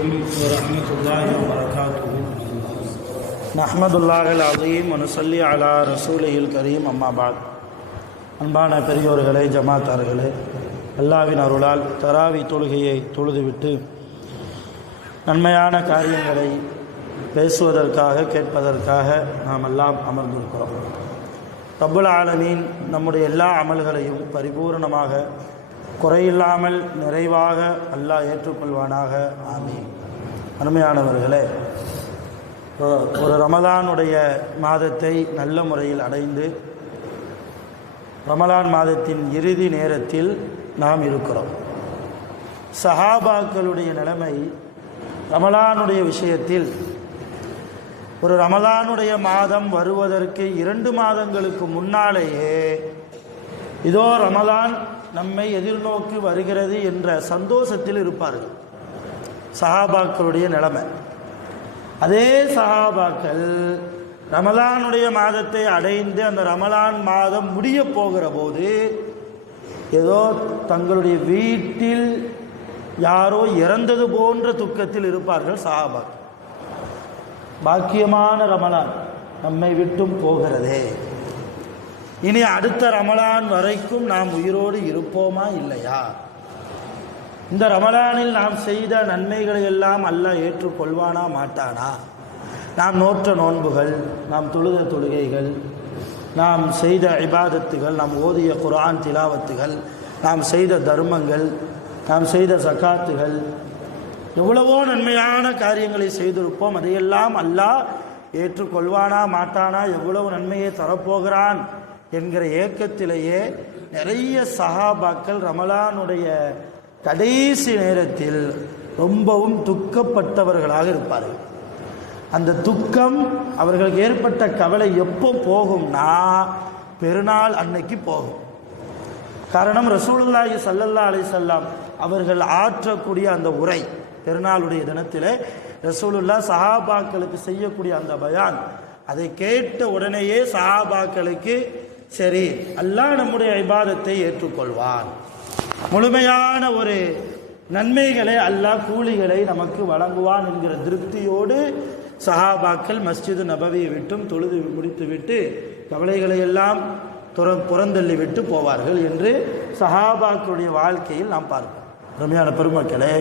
عليكم ورحمة الله وبركاته نحمد الله العظيم ونصلي على رسوله الكريم أما بعد அன்பான பெரியோர்களே, ஜமாத்தார்களே, அல்லாஹ்வின் அருளால் தராவி தொழுகையை தொழுதுவிட்டு நன்மையான காரியங்களை பேசுவதற்காக கேட்பதற்காக நாம் எல்லாம் அமர்ந்திருக்கிறோம். ரப்புல் ஆலமீன் நம்முடைய எல்லா அமல்களையும் பரிபூர்ணமாக குறையில்லாமல் நிறைவாக அல்லாஹ் ஏற்றுக்கொள்வானாக. ஆமீன். அருமையானவர்களே, ஒரு ரமலானுடைய மாதத்தை நல்ல முறையில் அடைந்து ரமலான் மாதத்தின் இறுதி நேரத்தில் நாம் இருக்கிறோம். சஹாபாக்களுடைய நிலைமை ரமலானுடைய விஷயத்தில், ஒரு ரமலானுடைய மாதம் வருவதற்கு 2 மாதங்களுக்கு முன்னாலேயே இதோ ரமலான் நம்மை எதிர்நோக்கி வருகிறது என்ற சந்தோஷத்தில் இருப்பார்கள் சஹாபாக்களுடைய நிலைமை. அதே சஹாபாக்கள் ரமலானுடைய மாதத்தை அடைந்து அந்த ரமலான் மாதம் முடிய போகிற போது ஏதோ தங்களுடைய வீட்டில் யாரோ இறந்தது போன்ற துக்கத்தில் இருப்பார்கள் சஹாபாக்கள். பாக்கியமான ரமலான் நம்மை விட்டும் போகிறதே, இனி அடுத்த ரமலான் வரைக்கும் நாம் உயிரோடு இருப்போமா இல்லையா, இந்த ரமலானில் நாம் செய்த நன்மைகளை எல்லாம் அல்லாஹ் ஏற்றுக்கொள்வானா மாட்டானா, நாம் நோற்ற நோன்புகள், நாம் தொழுத தொழுகைகள், நாம் செய்த இபாதத்துகள், நாம் ஓதிய குர்ஆன் திலாவத்துகள், நாம் செய்த தர்மங்கள், நாம் செய்த சகாத்துகள், எவ்வளவோ நன்மையான காரியங்களை செய்திருப்போம். அதையெல்லாம் அல்லாஹ் ஏற்றுக்கொள்வானா மாட்டானா, எவ்வளவு நன்மையை தரப்போகிறான் என்கிற ஏக்கத்திலேயே நிறைய சஹாபாக்கள் ரமலானுடைய கடைசி நேரத்தில் ரொம்பவும் துக்கப்பட்டவர்களாக இருப்பார்கள். அந்த துக்கம், அவர்களுக்கு ஏற்பட்ட கவலை எப்போ போகும்னா பெருநாள் அன்னைக்கு போகும். காரணம், ரசூலுல்லாஹி ஸல்லல்லாஹு அலைஹி வஸல்லம் அவர்கள் ஆற்றக்கூடிய அந்த உரை, பெருநாளுடைய தினத்திலே ரசூலுல்லாஹ் சஹாபாக்களுக்கு செய்யக்கூடிய அந்த பயான், அதை கேட்ட உடனேயே சஹாபாக்களுக்கு சரி, அல்லாஹ் நம்முடைய இபாதத்தை ஏற்றுக்கொள்வான், முழுமையான ஒரு நன்மைகளை அல்லாஹ் கூலிகளை நமக்கு வழங்குவான் என்கிற திருப்தியோடு சஹாபாக்கள் மஸ்ஜிது நபவியை விட்டும் தொழுது முடித்துவிட்டு கவலைகளை எல்லாம் புறந்தள்ளி விட்டு போவார்கள் என்று சஹாபாக்களுடைய வாழ்க்கையில் நாம் பார்ப்போம். அருமையான பெருமக்களே,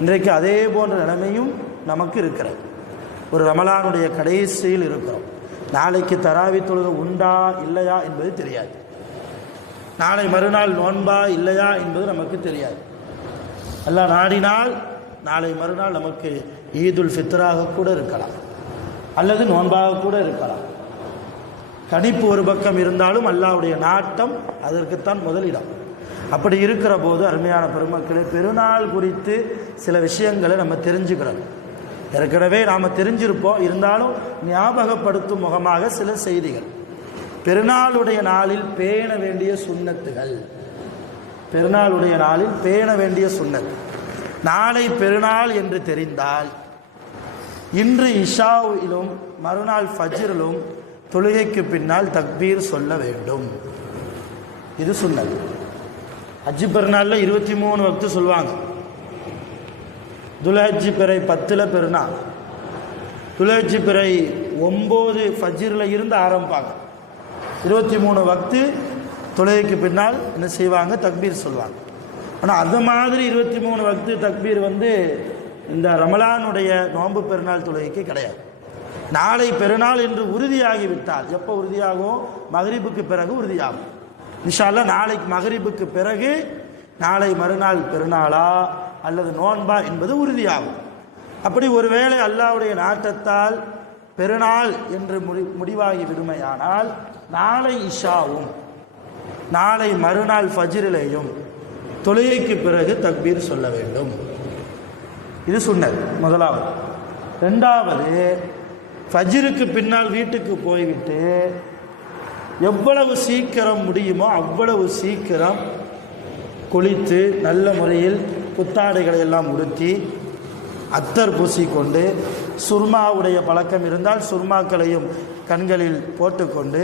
இன்றைக்கு அதே போன்ற நிலைமையும் நமக்கு இருக்கிறது. ஒரு ரமலானுடைய கடைசியில் இருக்கிறோம். நாளைக்கு தராவி தொழுகை உண்டா இல்லையா என்பது தெரியாது. நாளை மறுநாள் நோன்பா இல்லையா என்பது நமக்கு தெரியாது. அல்லாஹ் நாடினால் நாளை மறுநாள் நமக்கு ஈதுல் ஃபித்ராக கூட இருக்கலாம், அல்லது நோன்பாக கூட இருக்கலாம். கணிப்பு ஒரு பக்கம் இருந்தாலும் அல்லாஹ்வுடைய நாட்டம் அதற்குத்தான் முதலிடம். அப்படி இருக்கிற போது அருமையான பெருமக்களே, பெருநாள் குறித்து சில விஷயங்களை நம்ம தெரிஞ்சுக்கிறோம். ஏற்கனவே நாம் தெரிஞ்சிருப்போம், இருந்தாலும் ஞாபகப்படுத்தும் முகமாக சில செய்திகள். பெருநாளுடைய நாளில் பேண வேண்டிய சுன்னத்துகள், பெருநாளுடைய நாளில் பேண வேண்டிய சுன்னத். நாளை பெருநாள் என்று தெரிந்தால் இன்று இஷாவிலும் மறுநாள் ஃபஜ்ரிலும் தொழுகைக்கு பின்னால் தக்பீர் சொல்ல வேண்டும். இது சுன்னத். ஹஜ்ஜி பெருநாளில் 23 வக்து சொல்லுவாங்க. துல்ஹஜ்ஜி பிறை 10 பெருநாள், துல்ஹஜ்ஜி பிறை 9 ஃபஜ்ரில் இருந்து ஆரம்பிப்பாங்க. 23 வக்து தொழுகைக்கு பின்னால் என்ன செய்வாங்க, தக்பீர் சொல்லுவாங்க. ஆனால் அது மாதிரி 23 வக்து தக்பீர் இந்த ரமலானுடைய நோன்பு பெருநாள் தொழுகைக்கு கிடையாது. நாளை பெருநாள் என்று உறுதியாகிவிட்டால், எப்போ உறுதியாகும், மகரிபுக்கு பிறகு உறுதியாகும். இன்ஷா அல்லாஹ் நாளைக்கு மகரிபுக்கு பிறகு நாளை மறுநாள் பெருநாளா அல்லது நோன்பா என்பது உறுதியாகும். அப்படி ஒருவேளை அல்லாஹ்வுடைய நாட்டத்தால் பெருநாள் என்று முடிவாகி விடுமையானால் நாளை இஷாவும் நாளை மறுநாள் ஃபஜ்ரிலேயும் தொழுகைக்கு பிறகு தக்பீர் சொல்ல வேண்டும். இது சுன்னத் முதலாவது. ரெண்டாவது, ஃபஜ்ருக்கு பின்னால் வீட்டுக்கு போய்விட்டு எவ்வளவு சீக்கிரம் முடியுமோ அவ்வளவு சீக்கிரம் குளித்து நல்ல முறையில் புத்தாடைகளை எல்லாம் உடுத்தி அத்தர் பூசிக்கொண்டு, சுர்மாவுடைய பழக்கம் இருந்தால் சுர்மாக்களையும் கண்களில் போட்டுக்கொண்டு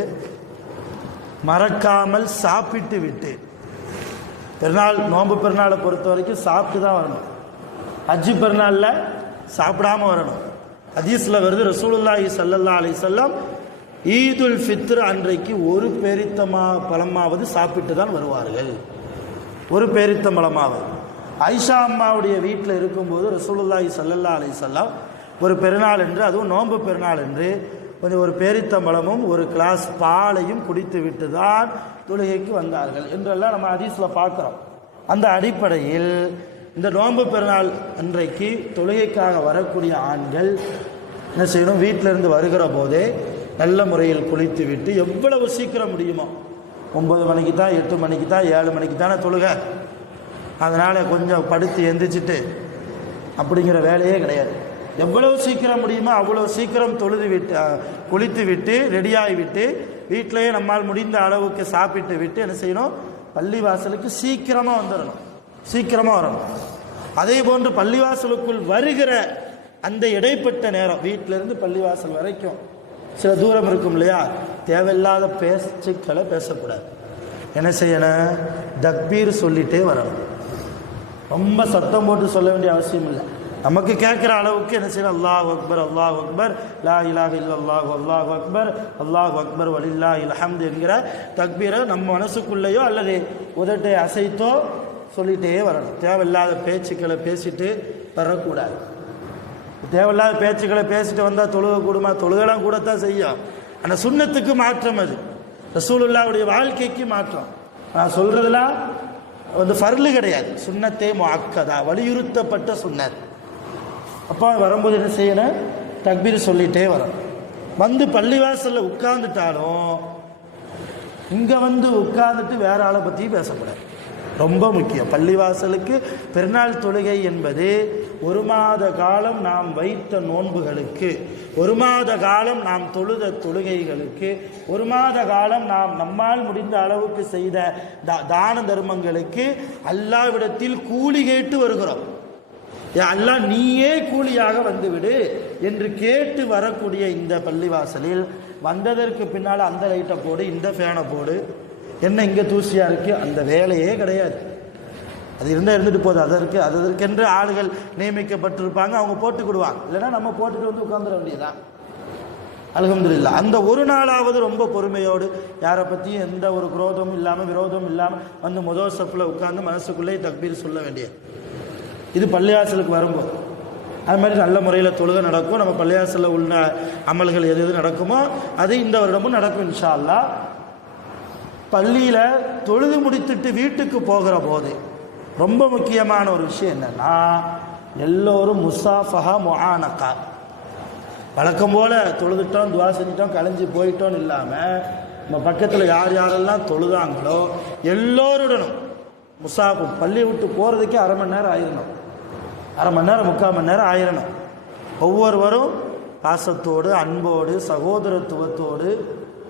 மறக்காமல் சாப்பிட்டு விட்டு, பெருநாள் நோன்பு பெருநாளை பொறுத்த வரைக்கும் சாப்பிட்டு தான் வரணும். ஹஜ்ஜி பெருநாளில் சாப்பிடாம வரணும். ஹதீஸில் வருது, ரசூலுல்லாஹி ஸல்லல்லாஹு அலைஹி வஸல்லம் ஈதுல் ஃபித்ர் அன்றைக்கு ஒரு பேரித்தமா பழமாவது சாப்பிட்டு தான் வருவார்கள். ஒரு பேரித்தம்பழமாவது. ஆயிஷா அம்மாவுடைய வீட்டில் இருக்கும்போது ரசூலுல்லாஹி ஸல்லல்லாஹு அலைஹி வஸல்லம் ஒரு பெருநாள் என்று, அதுவும் நோன்பு பெருநாள் என்று, கொஞ்சம் ஒரு பேரித்தம்பழமும் ஒரு கிளாஸ் பாலையும் குடித்து விட்டு தான் தொழுகைக்கு வந்தார்கள் என்றெல்லாம் நம்ம ஹதீஸில் பார்க்குறோம். அந்த அடிப்படையில் இந்த நோன்பு பெருநாள் அன்றைக்கு தொழுகைக்காக வரக்கூடிய ஆண்கள் என்ன செய்யணும், வீட்டிலிருந்து வருகிற போதே நல்ல முறையில் குளித்து விட்டு, எவ்வளவு சீக்கிரம் முடியுமோ, 9 மணிக்கு தான், 8 மணிக்கு தான், 7 மணிக்கு தானே தொழுகை, அதனால் கொஞ்சம் படுத்து எந்திரிச்சிட்டு அப்படிங்கிற வேலையே கிடையாது. எவ்வளவு சீக்கிரம் முடியுமோ அவ்வளோ சீக்கிரம் தொழுது விட்டு குளித்து விட்டு ரெடியாகி விட்டு வீட்டிலேயே நம்மால் முடிந்த அளவுக்கு சாப்பிட்டு விட்டு என்ன செய்யணும், பள்ளிவாசலுக்கு சீக்கிரமாக வந்துடணும், சீக்கிரமாக வரணும். அதே போன்று பள்ளிவாசலுக்குள் வருகிற அந்த இடைப்பட்ட நேரம், வீட்டிலேருந்து பள்ளிவாசல் வரைக்கும் சில தூரம் இருக்கும் இல்லையா, தேவையில்லாத பேச்சுக்களை பேசக்கூடாது. என்ன செய்யணும், தக்பீர் சொல்லிட்டே வரணும். ரொம்ப சத்தம் போட்டு சொல்ல வேண்டிய அவசியம் இல்லை. நமக்கு கேட்குற அளவுக்கு என்ன செய்யணும், அல்லாஹ் அக்பர் அல்லாஹ் அக்பர் லா இலாஹ இல்லல்லாஹு அல்லாஹ் அக்பர் அல்லாஹ் அக்பர் வலில்லாஹில் ஹம்து என்கிற தக்பீரை நம்ம மனசுக்குள்ளேயோ அல்லது உதட்டை அசைத்தோ சொல்லிகிட்டே வரணும். தேவையில்லாத பேச்சுக்களை பேசிட்டு வரக்கூடாது. தேவையில்லாத பேச்சுக்களை பேசிட்டு வந்தால் தொழுகை கூடுமா? தொழுகெல்லாம் கூடத்தான் செய்யும். அந்த சுன்னத்துக்கு மாற்றம், அது ரசூலுல்லாஹ்வுடைய வாழ்க்கைக்கு மாற்றம். நான் சொல்கிறதுலாம் ஃபர்லு கிடையாது, சுன்னத்தே முஅக்கதா, வலியுறுத்தப்பட்ட சுன்னத். அப்போ வரும்போது என்ன செய்யணும், தக்பீர் சொல்லிகிட்டே வரணும். வந்து பள்ளிவாசலில் உட்கார்ந்துட்டாலும் இங்கே வந்து உட்கார்ந்துட்டு வேற ஆளை பற்றியும் பேசக்கூடாது. ரொம்ப முக்கியம். பள்ளிவாசலுக்கு பெருநாள் தொழுகை என்பது 1 மாத காலம் நாம் வைத்த நோன்புகளுக்கு, 1 மாத காலம் நாம் தொழுத தொழுகைகளுக்கு, 1 மாத காலம் நாம் நம்மால் முடிந்த அளவுக்கு செய்த தான தர்மங்களுக்கு அல்லாஹ்விடத்தில் கூலி கேட்டு வருகிறோம். அல்லாஹ் நீயே கூலியாக வந்துவிடு என்று கேட்டு வரக்கூடிய இந்த பள்ளிவாசலில் வந்ததற்கு பின்னால் அந்த லைட்டை போடு, இந்த ஃபேனை போடு, என்ன இங்கே தூசியாக இருக்குது, அந்த வேலையே கிடையாது. அது இருந்தால் இருந்துட்டு போகுது. அதற்கென்று ஆளுகள் நியமிக்கப்பட்டிருப்பாங்க, அவங்க போட்டுக்கிடுவாங்க. இல்லைன்னா நம்ம போட்டுட்டு வந்து உட்காந்துட வேண்டியதான். அல்ஹம்துலில்லாஹ். அந்த ஒரு நாளாவது ரொம்ப பொறுமையோடு, யாரை பற்றியும் எந்த ஒரு குரோதமும் இல்லாமல் விரோதமும் இல்லாமல் வந்து முதல் சப்பில் உட்கார்ந்து மனசுக்குள்ளே தக்பீர் சொல்ல வேண்டியது. இது பள்ளிவாசலுக்கு வரும்போது அது மாதிரி நல்ல முறையில் தொழுகை நடக்கும். நம்ம பள்ளிவாசலில் உள்ள அமல்கள் எது எது நடக்குமோ அது இந்த வருடமும் நடக்கும் இன்ஷா அல்லாஹ். பள்ளியில் தொழுது முடித்துட்டு வீட்டுக்கு போகிற போது ரொம்ப முக்கியமான ஒரு விஷயம் என்னென்னா, எல்லோரும் முசாஃபஹா முஆனகா, வழக்கம் போல் தொழுதுட்டோம் துவா செஞ்சிட்டோம் கலைஞ்சி போயிட்டோன்னு இல்லாமல் நம்ம பக்கத்தில் யார் யாரெல்லாம் தொழுதாங்களோ எல்லோருடனும் முசாஃபு. பள்ளியை விட்டு போகிறதுக்கே அரை மணி நேரம் ஆயிடணும், அரை மணி நேரம் 3/4 மணி நேரம் ஆயிடணும். ஒவ்வொருவரும் பாசத்தோடு அன்போடு சகோதரத்துவத்தோடு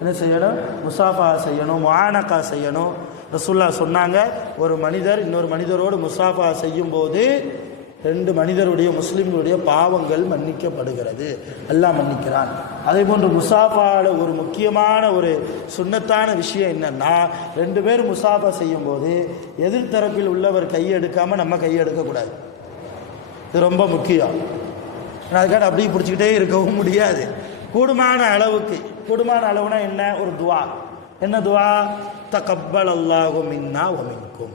என்ன செய்யணும், முசாஃபா செய்யணும், முஆனகா செய்யணும். ரசூலுல்லாஹ் சொன்னாங்க, ஒரு மனிதர் இன்னொரு மனிதரோடு முசாஃபா செய்யும்போது 2 மனிதருடைய முஸ்லிம்களுடைய பாவங்கள் மன்னிக்கப்படுகிறது, அல்லாஹ் மன்னிக்கிறான். அதே போன்று முசாஃபாவில் ஒரு முக்கியமான ஒரு சுன்னத்தான விஷயம் என்னன்னா, 2 பேர் முசாஃபா செய்யும்போது எதிர்த்தரப்பில் உள்ளவர் கையெடுக்காமல் நம்ம கையெடுக்கக்கூடாது. இது ரொம்ப முக்கியம். அதுக்காக அப்படியே பிடிச்சிக்கிட்டே இருக்கவும் முடியாது. கூடுமான அளவுக்கு, கூடுமான அளவுனா என்ன, ஒரு துவா. என்ன துவா? தகப்பல் அல்லாஹு மின்னா வ மின்கும்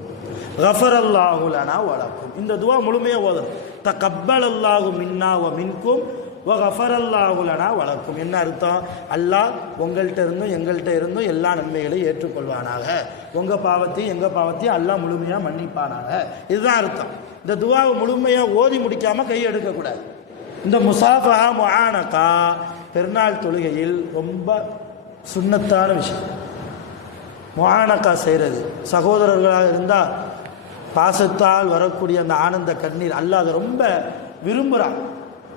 கஃபரல்லாஹு லனா வ லக்கும். இந்த துவா முழுமையாக ஓதணும். தகப்பல் அல்லாஹு மின்னா வ மின்கும் வ கஃபரல்லாஹு லனா வ லக்கும். என்ன அர்த்தம்? அல்லாஹ் உங்கள்கிட்ட இருந்தும் எங்கள்கிட்ட இருந்தும் எல்லா நன்மைகளையும் ஏற்றுக்கொள்வானாக, உங்கள் பாவத்தையும் எங்கள் பாவத்தையும் அல்லாஹ் முழுமையாக மன்னிப்பானாக. இதுதான் அர்த்தம். இந்த துவாவை முழுமையாக ஓதி முடிக்காமல் கை எடுக்கக்கூடாது. இந்த முசாஃபா முஆனகா பெருநாள் தொழுகையில் ரொம்ப சுன்னத்தான விஷயம். முஆனகா செய்கிறது, சகோதரர்களாக இருந்தால் பாசத்தால் வரக்கூடிய அந்த ஆனந்த கண்ணீர் அல்லாஹ் அதை ரொம்ப விரும்புகிறான்.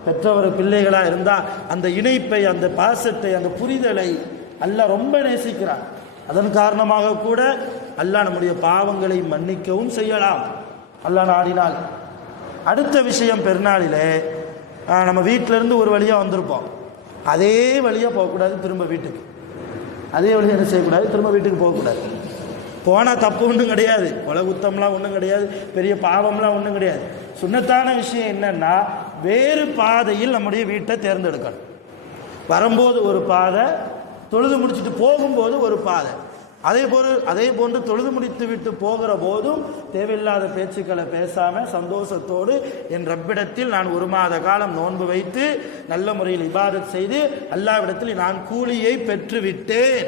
பெற்றவர் பிள்ளைகளாக இருந்தால் அந்த இணைப்பை, அந்த பாசத்தை, அந்த புரிதலை அல்லாஹ் ரொம்ப நேசிக்கிறான். அதன் காரணமாக கூட அல்லாஹ் நம்முடைய பாவங்களை மன்னிக்கவும் செய்யலாம் அல்லாஹ் நாடினால். அடுத்த விஷயம், பெருநாளில் நம்ம வீட்டிலேருந்து ஒரு வழியாக வந்திருப்போம், அதே வழியாக போகக்கூடாது. திரும்ப வீட்டுக்கு அதே வழியாக என்ன செய்யக்கூடாது, திரும்ப வீட்டுக்கு போகக்கூடாது. போனால் தப்பு ஒன்றும் கிடையாது, கொலை குத்தம்லாம் ஒன்றும் கிடையாது, பெரிய பாவம்லாம் ஒன்றும் கிடையாது. சுன்னத்தான விஷயம் என்னன்னா, வேறு பாதையில் நம்முடைய வீட்டை தேர்ந்தெடுக்கணும். வரும்போது ஒரு பாதை, தொழுது முடிச்சுட்டு போகும்போது ஒரு பாதை. அதே போன்று தொழுது முடித்து விட்டு போகிற போதும் தேவையில்லாத பேச்சுக்களை பேசாம சந்தோஷத்தோடு என் ரப்பிடத்தில் நான் 1 மாத காலம் நோன்பு வைத்து நல்ல முறையில் இபாதத் செய்து அல்லாஹ்விடத்தில் நான் கூலியை பெற்றுவிட்டேன்,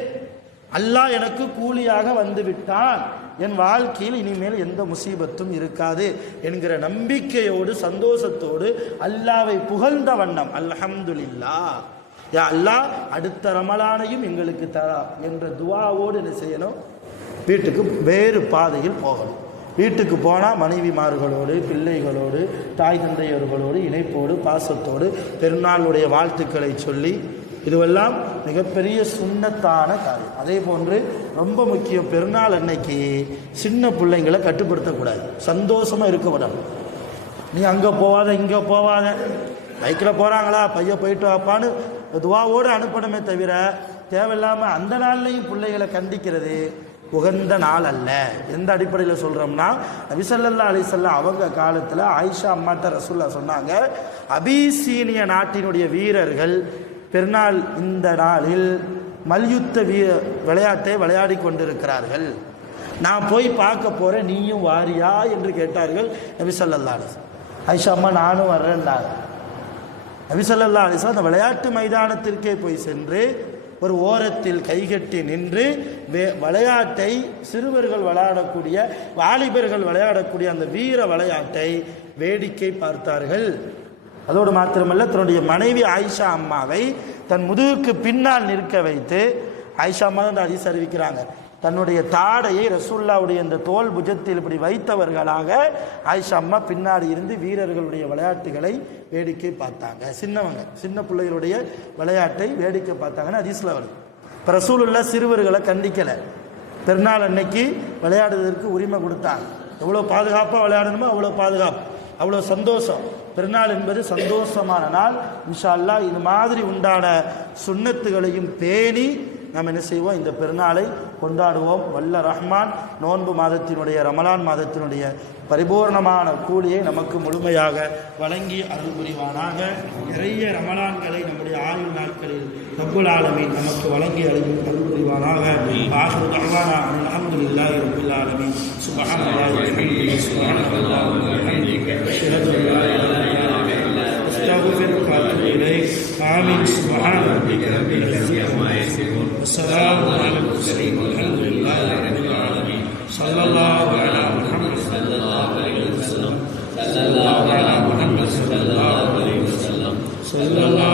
அல்லாஹ் எனக்கு கூலியாக வந்து விட்டான், என் வாழ்க்கையில் இனிமேல் எந்த முசீபத்தும் இருக்காது என்கிற நம்பிக்கையோடு சந்தோஷத்தோடு அல்லாஹ்வை புகழ்ந்த வண்ணம் அல்ஹம்துலில்லாஹ் யா அல்லாஹ் அடுத்த ரமலானையும் எங்களுக்கு தரா என்ற துஆவோடு என்ன செய்யணும், வீட்டுக்கு வேறு பாதையில் போகணும். வீட்டுக்கு போனால் மனைவிமார்களோடு, பிள்ளைகளோடு, தாய் தந்தையர்களோடு இணைப்போடு பாசத்தோடு பெருநாளுடைய வாழ்த்துக்களை சொல்லி, இதுவெல்லாம் மிகப்பெரிய சுன்னத்தான காரியம். அதே போன்று ரொம்ப முக்கியம், பெருநாள் அன்னைக்கு சின்ன பிள்ளைங்களை கட்டுப்படுத்தக்கூடாது, சந்தோஷமாக இருக்க விடணும். நீ அங்கே போவாத இங்கே போவாத, பைக்கில் போகிறாங்களா பையன் போயிட்டு வாப்பான்னு துவாவோடு அனுப்பணுமே தவிர தேவையில்லாமல் அந்த நாள்லையும் பிள்ளைகளை கண்டிக்கிறது உகந்த நாள் அல்ல. எந்த அடிப்படையில் சொல்கிறோம்னா, நபி ஸல்லல்லாஹு அலைஹி வஸல்லம் அவங்க காலத்தில் ஆயிஷா அம்மாட்ட ரசூலுல்லாஹ் சொன்னாங்க, அபிசீனிய நாட்டினுடைய வீரர்கள் பெருநாள் இந்த நாளில் மல்யுத்த விளையாட்டை விளையாடி கொண்டிருக்கிறார்கள், நான் போய் பார்க்க போகிறேன், நீயும் வாரியா என்று கேட்டார்கள் நபி ஸல்லல்லாஹு அலைஹி வஸல்லம். ஆயிஷா அம்மா நானும் வர்றேன்னாங்க. நபி ஸல்லல்லாஹு அலைஹி வஸல்லம் அந்த விளையாட்டு மைதானத்திற்கே போய் சென்று ஒரு ஓரத்தில் கைகட்டி நின்று விளையாட்டை, சிறுவர்கள் விளையாடக்கூடிய, வாலிபர்கள் விளையாடக்கூடிய அந்த வீர விளையாட்டை வேடிக்கை பார்த்தார்கள். அதோடு மாத்திரமல்ல, தன்னுடைய மனைவி ஆயிஷா அம்மாவை தன் முதுகுக்கு பின்னால் நிற்க வைத்து, ஆயிஷா அம்மா தான் ஹதீஸ் அறிவிக்கிறாங்க, தன்னுடைய தாடையை ரசூலுல்லாஹ்வுடைய இந்த தோல் புஜத்தில் இப்படி வைத்தவர்களாக ஆயிஷா அம்மா பின்னாடி இருந்து வீரர்களுடைய விளையாட்டுகளை வேடிக்கை பார்த்தாங்க. சின்ன பிள்ளைகளுடைய விளையாட்டை வேடிக்கை பார்த்தாங்கன்னு ஹதீஸ்ல வருது. இப்போ ரசூலுல்லாஹ் சிறுவர்களை கண்டிக்கலை, பெருநாள் அன்னைக்கு விளையாடுவதற்கு உரிமை கொடுத்தாங்க. எவ்வளோ பாதுகாப்பாக விளையாடணுமோ அவ்வளோ பாதுகாப்பு, அவ்வளோ சந்தோஷம். பெருநாள் என்பது சந்தோஷமான நாள். இன்ஷா அல்லாஹ் இது மாதிரி உண்டான சுன்னத்துகளையும் பேணி நாம் என்ன செய்வோம், இந்த பெருநாளை கொண்டாடுவோம். வல்ல ரஹ்மான் நோன்பு மாதத்தினுடைய, ரமலான் மாதத்தினுடைய பரிபூர்ணமான கூலியை நமக்கு முழுமையாக வழங்கி அருள் புரிவானாக. நிறைய ரமலான்களை நம்முடைய ஆயுள் நாட்களில் ரப்புல் ஆலமீன் நமக்கு வழங்கி அருள் புரிவானாக. ஆஹிரு தஅவானா அல்ஹம்துலில்லாஹி ரப்பில் ஆலமீன். சுப்ஹானல்லாஹி வ பிஹம்திஹி, சுப்ஹானல்லாஹி வ பிஹம்திஹி, அஷ்ஹது அன் லா இலாஹா இல்லா அன்த அஸ்தக்ஃபிருக வ அத்தூபு இலைக். ஆமீன். சுப்ஹான ரப்பிக ரப்பில் இஸ்ஸத்தி அம்மா யசிஃபூன் வ ஸலாமுன் அலல் முர்ஸலீன் வல்ஹம்துலில்லாஹி ரப்பில் ஆலமீன். ஸல்லல்லாஹு அலா முஹம்மத் ஸல்லல்லாஹு அலைஹி வஸல்லம். ஸல்லல்லாஹு அலா முஹம்மத் ஸல்லல்லாஹு அலைஹி வஸல்லம். ஸல்லல்லாஹு